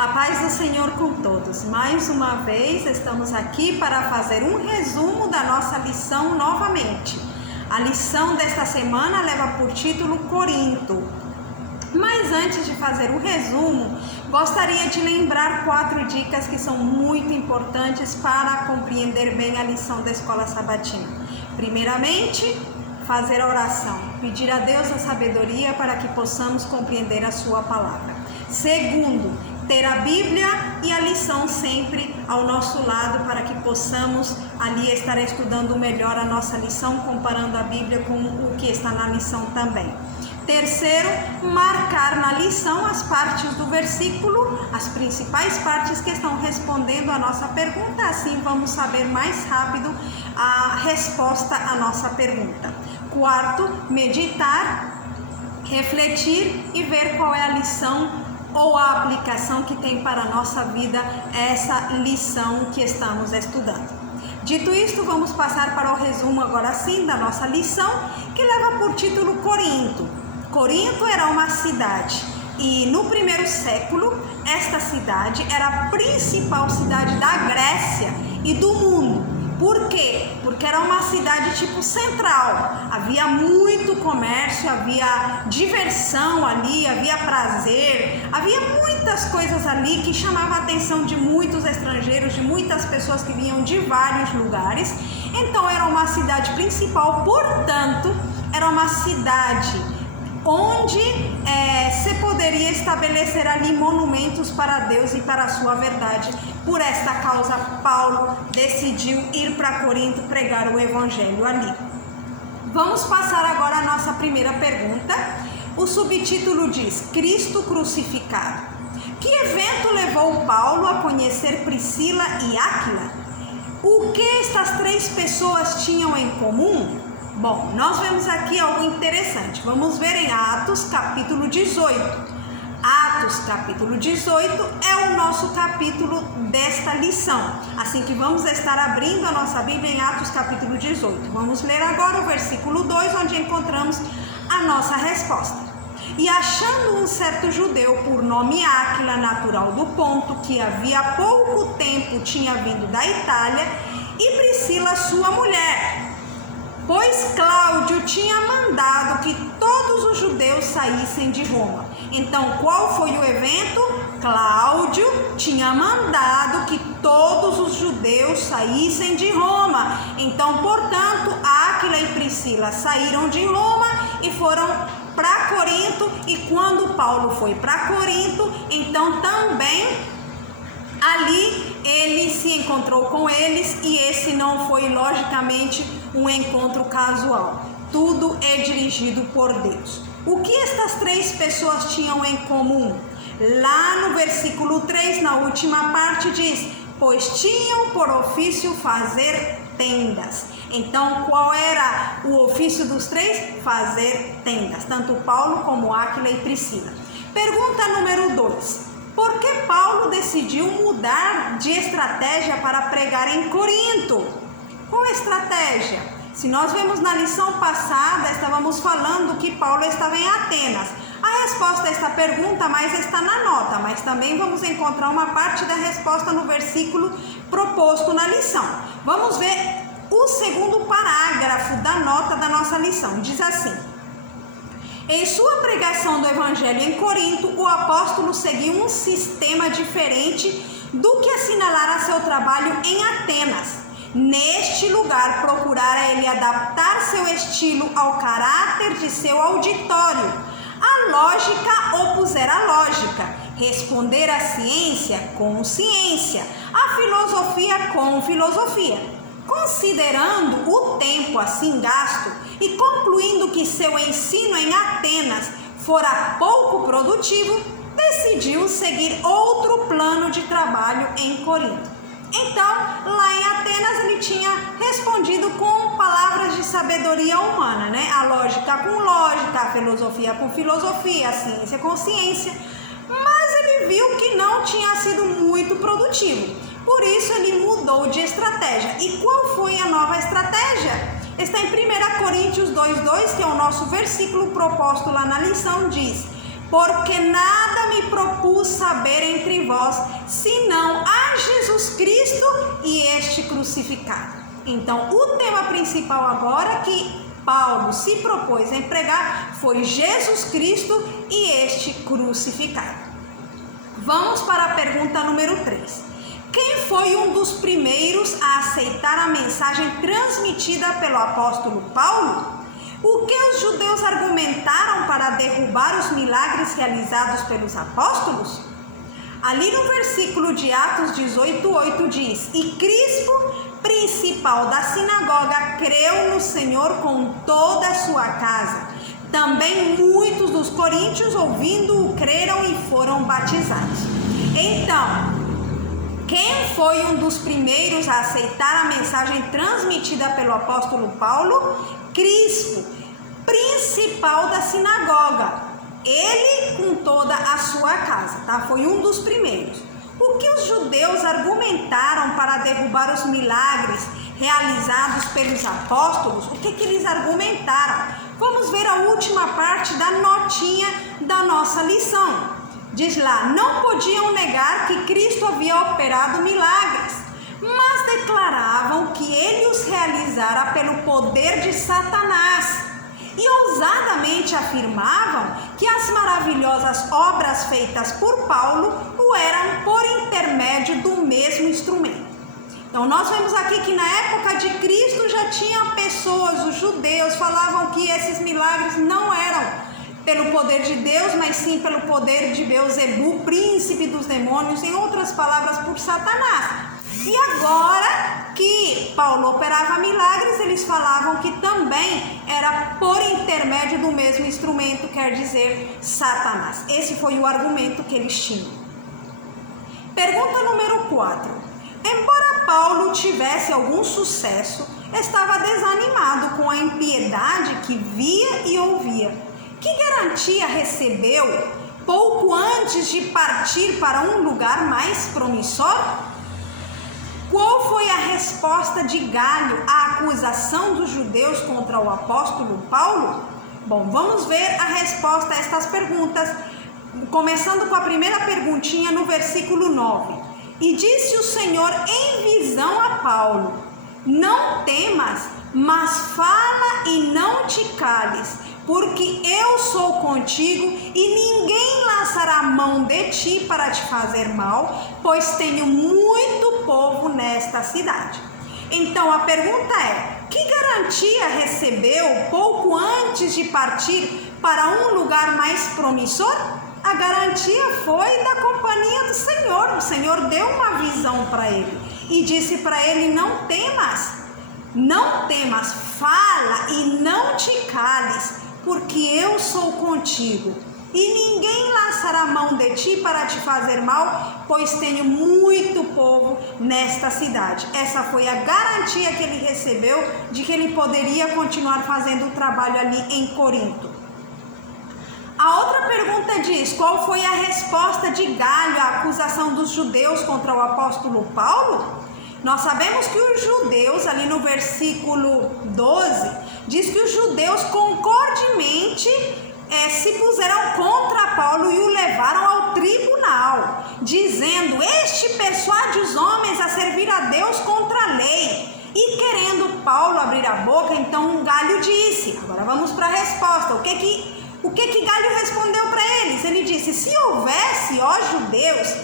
A paz do Senhor com todos. Mais uma vez estamos aqui para fazer um resumo da nossa lição novamente. A lição desta semana leva por título Corinto. Mas antes de fazer o resumo, gostaria de lembrar 4 dicas que são muito importantes para compreender bem a lição da Escola Sabatina. Primeiramente, fazer a oração, pedir a Deus a sabedoria para que possamos compreender a sua palavra. Segundo, ter a Bíblia e a lição sempre ao nosso lado para que possamos ali estar estudando melhor a nossa lição, comparando a Bíblia com o que está na lição também. Terceiro, marcar na lição as partes do versículo, as principais partes que estão respondendo a nossa pergunta, assim vamos saber mais rápido a resposta à nossa pergunta. Quarto, meditar, refletir e ver qual é a lição ou a aplicação que tem para a nossa vida essa lição que estamos estudando. Dito isto, vamos passar para o resumo agora sim da nossa lição, que leva por título Corinto. Corinto era uma cidade e no primeiro século esta cidade era a principal cidade da Grécia e do mundo. Por quê? Porque era uma cidade tipo central, havia muito comércio, havia diversão ali, havia prazer, havia muitas coisas ali que chamavam a atenção de muitos estrangeiros, de muitas pessoas que vinham de vários lugares. Então era uma cidade principal, portanto, era uma cidade onde se poderia estabelecer ali monumentos para Deus e para a sua verdade. Por esta causa, Paulo decidiu ir para Corinto pregar o evangelho ali. Vamos passar agora a nossa primeira pergunta. O subtítulo diz: Cristo crucificado. Que evento levou Paulo a conhecer Priscila e Áquila? O que estas 3 pessoas tinham em comum? Bom, nós vemos aqui algo interessante. Vamos ver em Atos capítulo 18. Atos capítulo 18 é o nosso capítulo desta lição. Assim que vamos estar abrindo a nossa Bíblia em Atos capítulo 18. Vamos ler agora o versículo 2, onde encontramos a nossa resposta. E achando um certo judeu por nome Áquila, natural do Ponto, que havia pouco tempo tinha vindo da Itália, e Priscila sua mulher, pois Cláudio tinha mandado que todos os judeus saíssem de Roma. Então, qual foi o evento? Cláudio tinha mandado que todos os judeus saíssem de Roma. Então, portanto, Áquila e Priscila saíram de Roma e foram para Corinto. E quando Paulo foi para Corinto, então também ali ele se encontrou com eles, e esse não foi logicamente um encontro casual. Tudo é dirigido por Deus. O que estas 3 pessoas tinham em comum? Lá no versículo 3, na última parte, diz: pois tinham por ofício fazer tendas. Então, qual era o ofício dos 3? Fazer tendas. Tanto Paulo como Áquila e Priscila. Pergunta número 2. Por que Paulo decidiu mudar de estratégia para pregar em Corinto? Qual estratégia? Se nós vemos na lição passada, estávamos falando que Paulo estava em Atenas. A resposta a esta pergunta mais está na nota, mas também vamos encontrar uma parte da resposta no versículo proposto na lição. Vamos ver o segundo parágrafo da nota da nossa lição. Diz assim: em sua pregação do Evangelho em Corinto, o apóstolo seguiu um sistema diferente do que assinalara seu trabalho em Atenas. Neste lugar, procurara ele adaptar seu estilo ao caráter de seu auditório. A lógica opusera a lógica, responder à ciência com ciência, a filosofia com filosofia. Considerando o tempo assim gasto e concluindo que seu ensino em Atenas fora pouco produtivo, decidiu seguir outro plano de trabalho em Corinto. Então, lá em Atenas, ele tinha respondido com palavras de sabedoria humana, né? A lógica com lógica, a filosofia com filosofia, a ciência com ciência. Mas ele viu que não tinha sido muito produtivo. Por isso, ele mudou de estratégia. E qual foi a nova estratégia? Está em 1 Coríntios 2,2, que é o nosso versículo proposto lá na lição, diz: porque nada me me propus saber entre vós, senão a Jesus Cristo e este crucificado. Então, o tema principal agora que Paulo se propôs em pregar foi Jesus Cristo e este crucificado. Vamos para a pergunta número 3. Quem foi um dos primeiros a aceitar a mensagem transmitida pelo apóstolo Paulo? O que os judeus argumentaram para derrubar os milagres realizados pelos apóstolos? Ali no versículo de Atos 18:8 diz: E Crispo, principal da sinagoga, creu no Senhor com toda a sua casa. Também muitos dos coríntios, ouvindo-o, creram e foram batizados. Então, quem foi um dos primeiros a aceitar a mensagem transmitida pelo apóstolo Paulo? Crispo, principal da sinagoga. Ele com toda a sua casa, tá? Foi um dos primeiros. O que os judeus argumentaram para derrubar os milagres realizados pelos apóstolos? O que eles argumentaram? Vamos ver a última parte da notinha da nossa lição. Diz lá: não podiam negar que Cristo havia operado milagres, mas declaravam que ele os realizara pelo poder de Satanás. E ousadamente afirmavam que as maravilhosas obras feitas por Paulo o eram por intermédio do mesmo instrumento. Então nós vemos aqui que na época de Cristo já tinha pessoas, os judeus, falavam que esses milagres não eram pelo poder de Deus, mas sim pelo poder de Beelzebu, príncipe dos demônios, em outras palavras, por Satanás. E agora que Paulo operava milagres, eles falavam que também era por intermédio do mesmo instrumento, quer dizer, Satanás. Esse foi o argumento que eles tinham. Pergunta número 4. Embora Paulo tivesse algum sucesso, estava desanimado com a impiedade que via e ouvia. Que garantia recebeu pouco antes de partir para um lugar mais promissor? Qual foi a resposta de Galho à acusação dos judeus contra o apóstolo Paulo? Bom, vamos ver a resposta a estas perguntas, começando com a primeira perguntinha no versículo 9. E disse o Senhor em visão a Paulo: não temas, mas fala e não te cales, porque eu sou contigo e ninguém lançará a mão de ti para te fazer mal, pois tenho muito povo nesta cidade. Então a pergunta é: que garantia recebeu pouco antes de partir para um lugar mais promissor? A garantia foi da companhia do Senhor. O Senhor deu uma visão para ele e disse para ele: não temas, não temas, fala e não te cales, porque eu sou contigo, e ninguém lançará a mão de ti para te fazer mal, pois tenho muito povo nesta cidade. Essa foi a garantia que ele recebeu de que ele poderia continuar fazendo o trabalho ali em Corinto. A outra pergunta diz: qual foi a resposta de Galho à acusação dos judeus contra o apóstolo Paulo? Nós sabemos que os judeus, ali no versículo 12, diz que os judeus concordemente se puseram contra Paulo e o levaram ao tribunal, dizendo: este persuade os homens a servir a Deus contra a lei. E querendo Paulo abrir a boca, então Galho disse, agora vamos para a resposta, o que Galho respondeu para eles? Ele disse: se houvesse, ó judeus,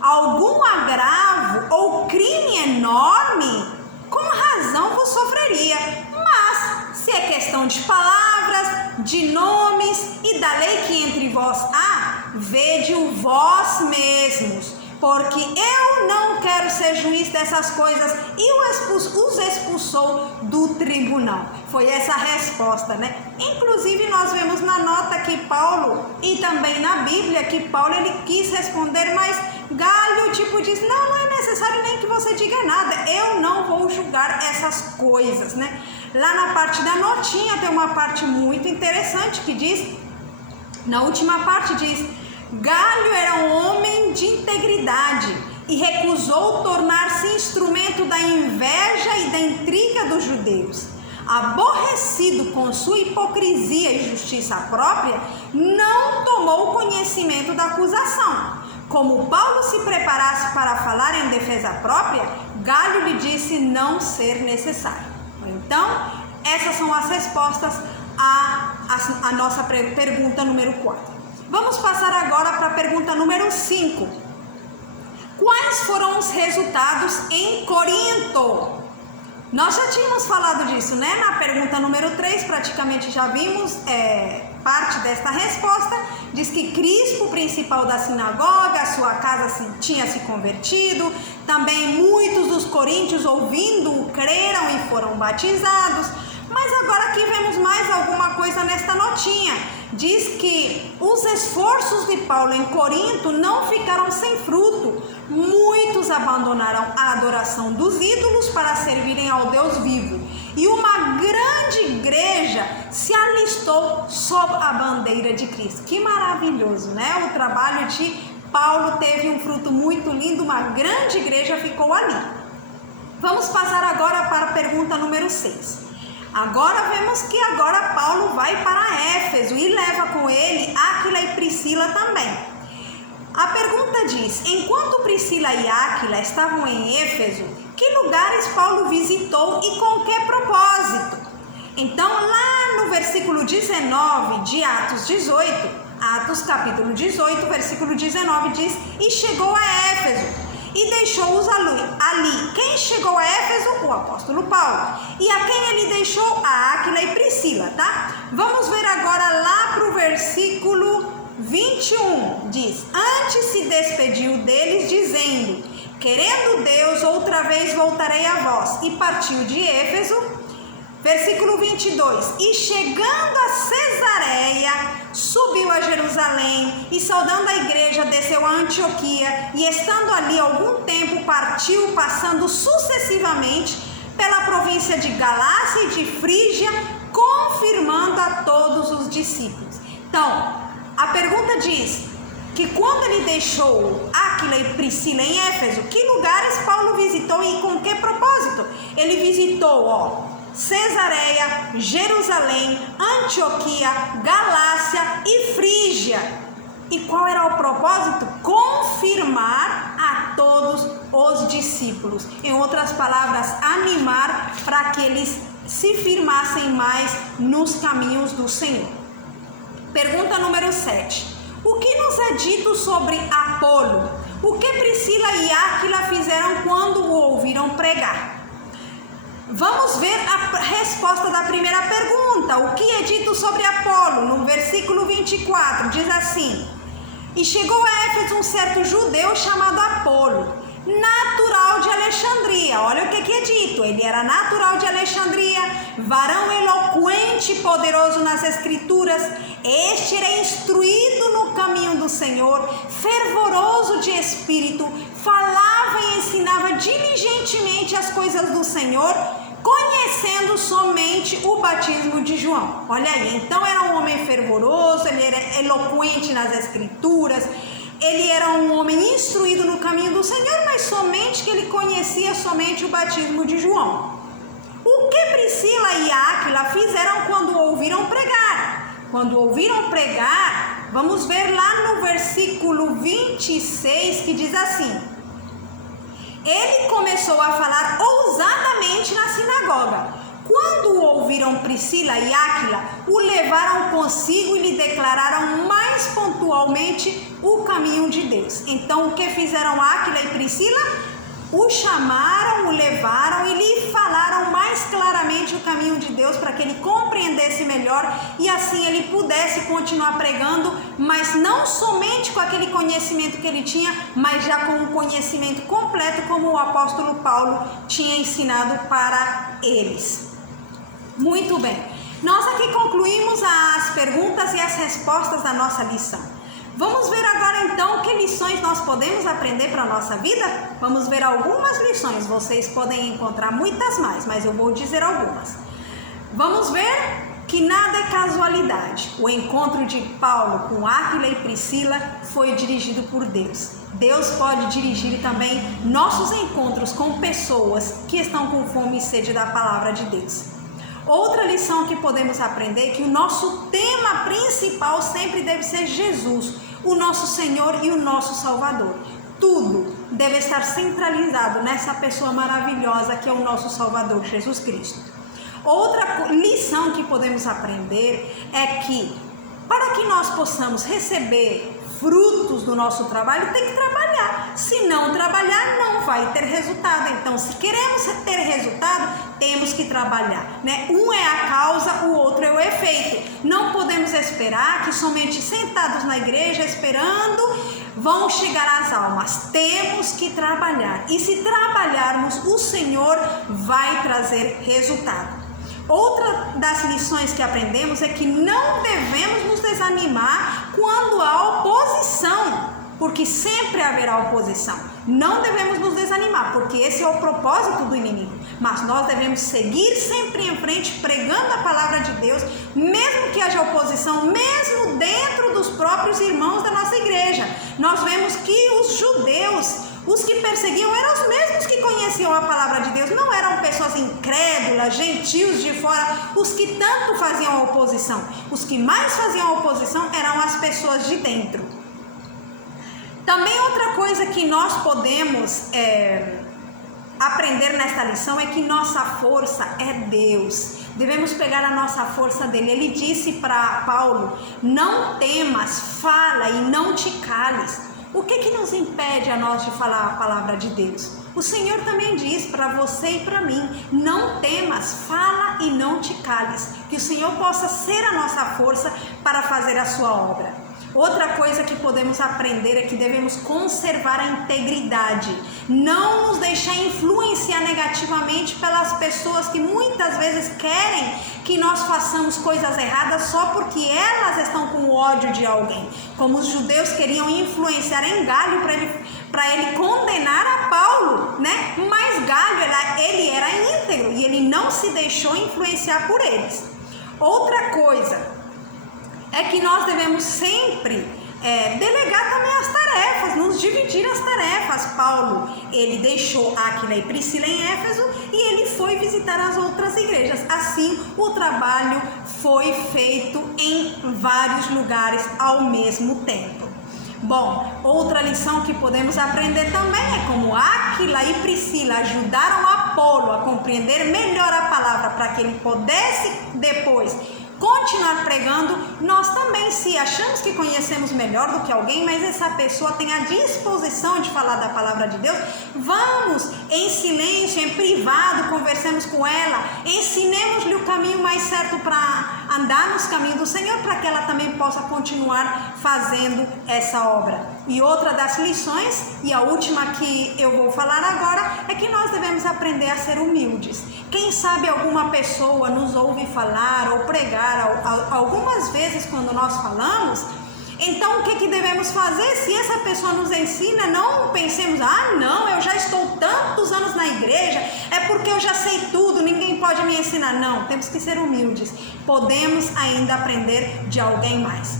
algum agravo ou crime enorme, com razão vos sofreria. Mas se é questão de palavras, de nomes e da lei que entre vós há, vede-o vós mesmos, porque eu não quero ser juiz dessas coisas, e os expulsou do tribunal. Foi essa a resposta, né? Inclusive nós vemos na nota que Paulo, e também na Bíblia, que Paulo ele quis responder, mas Galho diz: não é necessário nem que você diga nada, eu não vou julgar essas coisas, né? Lá na parte da notinha tem uma parte muito interessante que diz, na última parte diz: Galho era um homem de integridade e recusou tornar-se instrumento da inveja e da intriga dos judeus. aborrecido com sua hipocrisia e justiça própria, não tomou conhecimento da acusação. Como Paulo se preparasse para falar em defesa própria, Galho lhe disse não ser necessário. Então, essas são as respostas à nossa pergunta número 4. Vamos passar agora para a pergunta número 5. Quais foram os resultados em Corinto? Nós já tínhamos falado disso, né? Na pergunta número 3, praticamente já vimos parte desta resposta. Diz que Crispo, principal da sinagoga, a sua casa tinha se convertido. Também muitos dos coríntios, ouvindo-o, creram e foram batizados. Mas agora aqui vemos mais alguma coisa nesta notinha. Diz que os esforços de Paulo em Corinto não ficaram sem fruto. Muitos abandonaram a adoração dos ídolos para servirem ao Deus vivo. E uma grande igreja se alistou sob a bandeira de Cristo. Que maravilhoso, né? O trabalho de Paulo teve um fruto muito lindo, uma grande igreja ficou ali. Vamos passar agora para a pergunta número 6. Agora vemos que agora Paulo vai para Éfeso e leva com ele Áquila e Priscila também. A pergunta diz: enquanto Priscila e Áquila estavam em Éfeso, que lugares Paulo visitou e com que propósito? Então, lá no versículo 19 de Atos 18, Atos capítulo 18, versículo 19 diz: e chegou a Éfeso e deixou-os ali. Quem chegou a Éfeso? O apóstolo Paulo. E a quem ele deixou? A Áquila e Priscila, tá? Vamos ver agora lá para o versículo 21. Diz: antes se despediu deles, dizendo: querendo Deus, outra vez voltarei a vós. E partiu de Éfeso. Versículo 22. E chegando a Cesareia, subiu a Jerusalém e saudando a igreja desceu a Antioquia e estando ali algum tempo partiu, passando sucessivamente pela província de Galácia e de Frígia, confirmando a todos os discípulos. Então, a pergunta diz que quando ele deixou Áquila e Priscila em Éfeso, que lugares Paulo visitou e com que propósito? Ele visitou, Cesareia, Jerusalém, Antioquia, Galácia e Frígia. E qual era o propósito? Confirmar a todos os discípulos. Em outras palavras, animar para que eles se firmassem mais nos caminhos do Senhor. Pergunta número 7. O que nos é dito sobre Apolo? O que Priscila e Áquila fizeram quando o ouviram pregar? Vamos ver a resposta da primeira pergunta. O que é dito sobre Apolo? No versículo 24, diz assim: e chegou a Éfeso um certo judeu chamado Apolo, natural de Alexandria. Olha o que é dito. Ele era natural de Alexandria, varão eloquente e poderoso nas escrituras. Este era instruído no caminho do Senhor, fervoroso de espírito, falava e ensinava diligentemente as coisas do Senhor, conhecendo somente o batismo de João. Olha aí, então era um homem fervoroso, ele era eloquente nas escrituras, ele era um homem instruído no caminho do Senhor, mas somente que ele conhecia somente o batismo de João. O que Priscila e Áquila fizeram quando ouviram pregar? Quando ouviram pregar, vamos ver lá no versículo 26 que diz assim: ele começou a falar ousadamente na sinagoga. Quando ouviram Priscila e Áquila, o levaram consigo e lhe declararam mais pontualmente o caminho de Deus. Então, o que fizeram Áquila e Priscila? O chamaram, o levaram e lhe falaram mais claramente o caminho de Deus para que ele compreendesse melhor e assim ele pudesse continuar pregando, mas não somente com aquele conhecimento que ele tinha, mas já com um conhecimento completo como o apóstolo Paulo tinha ensinado para eles. Muito bem, nós aqui concluímos as perguntas e as respostas da nossa lição. Vamos ver agora então que lições nós podemos aprender para a nossa vida? Vamos ver algumas lições, vocês podem encontrar muitas mais, mas eu vou dizer algumas. Vamos ver que nada é casualidade. O encontro de Paulo com Áquila e Priscila foi dirigido por Deus. Deus pode dirigir também nossos encontros com pessoas que estão com fome e sede da palavra de Deus. Outra lição que podemos aprender é que o nosso tema principal sempre deve ser Jesus, o nosso Senhor e o nosso Salvador. Tudo deve estar centralizado nessa pessoa maravilhosa que é o nosso Salvador, Jesus Cristo. Outra lição que podemos aprender é que para que nós possamos receber frutos do nosso trabalho, tem que trabalhar. Se não trabalhar, não vai ter resultado. Então, se queremos ter resultado, temos que trabalhar, né? Um é a causa, o outro é o efeito. Não podemos esperar que somente sentados na igreja, esperando, vão chegar as almas. Temos que trabalhar. E se trabalharmos, o Senhor vai trazer resultado. Outra das lições que aprendemos é que não devemos nos desanimar quando há oposição, porque sempre haverá oposição. Não devemos nos desanimar, porque esse é o propósito do inimigo. Mas nós devemos seguir sempre em frente, pregando a palavra de Deus, mesmo que haja oposição, mesmo dentro dos próprios irmãos da nossa igreja. Nós vemos que os judeus, os que perseguiam, eram os mesmos que conheciam a palavra de Deus. Não eram pessoas incrédulas, gentios de fora, os que tanto faziam a oposição. Os que mais faziam a oposição eram as pessoas de dentro. Também outra coisa que nós podemos aprender nesta lição é que nossa força é Deus. Devemos pegar a nossa força dele. Ele disse para Paulo: não temas, fala e não te cales. O que nos impede a nós de falar a palavra de Deus? O Senhor também diz para você e para mim: não temas, fala e não te cales. Que o Senhor possa ser a nossa força para fazer a sua obra. Outra coisa que podemos aprender é que devemos conservar a integridade, não nos deixar influenciar negativamente pelas pessoas que muitas vezes querem que nós façamos coisas erradas só porque elas estão com ódio de alguém. Como os judeus queriam influenciar em Galho para ele condenar a Paulo, né? Mas Galho, ele era íntegro e ele não se deixou influenciar por eles. Outra coisa é que nós devemos sempre delegar também as tarefas, nos dividir as tarefas. Paulo, ele deixou Áquila e Priscila em Éfeso e ele foi visitar as outras igrejas. Assim, o trabalho foi feito em vários lugares ao mesmo tempo. Bom, outra lição que podemos aprender também é como Áquila e Priscila ajudaram Apolo a compreender melhor a palavra para que ele pudesse depois continuar pregando. Nós também, se achamos que conhecemos melhor do que alguém, mas essa pessoa tem a disposição de falar da palavra de Deus, vamos em silêncio, em privado, conversemos com ela, ensinemos-lhe o caminho mais certo para andar nos caminhos do Senhor, para que ela também possa continuar fazendo essa obra. E outra das lições, e a última que eu vou falar agora, é que nós devemos aprender a ser humildes. Quem sabe alguma pessoa nos ouve falar ou pregar algumas vezes quando nós falamos. Então o que devemos fazer? Se essa pessoa nos ensina, não pensemos: não, eu já estou tantos anos na igreja, é porque eu já sei tudo, ninguém pode me ensinar. Não, temos que ser humildes, podemos ainda aprender de alguém mais.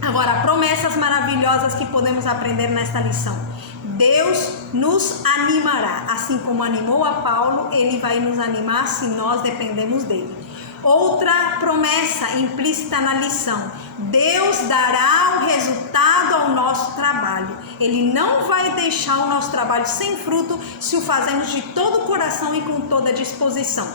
Agora, promessas maravilhosas que podemos aprender nesta lição. Deus nos animará, assim como animou a Paulo, ele vai nos animar se nós dependemos dele. Outra promessa implícita na lição: Deus dará o resultado ao nosso trabalho. Ele não vai deixar o nosso trabalho sem fruto se o fazemos de todo o coração e com toda a disposição.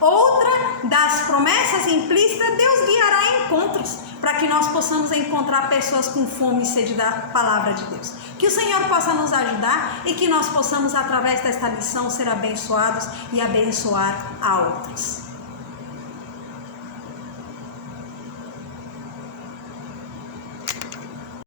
Outra das promessas implícitas: Deus guiará encontros para que nós possamos encontrar pessoas com fome e sede da palavra de Deus. Que o Senhor possa nos ajudar e que nós possamos, através desta lição, ser abençoados e abençoar a outros.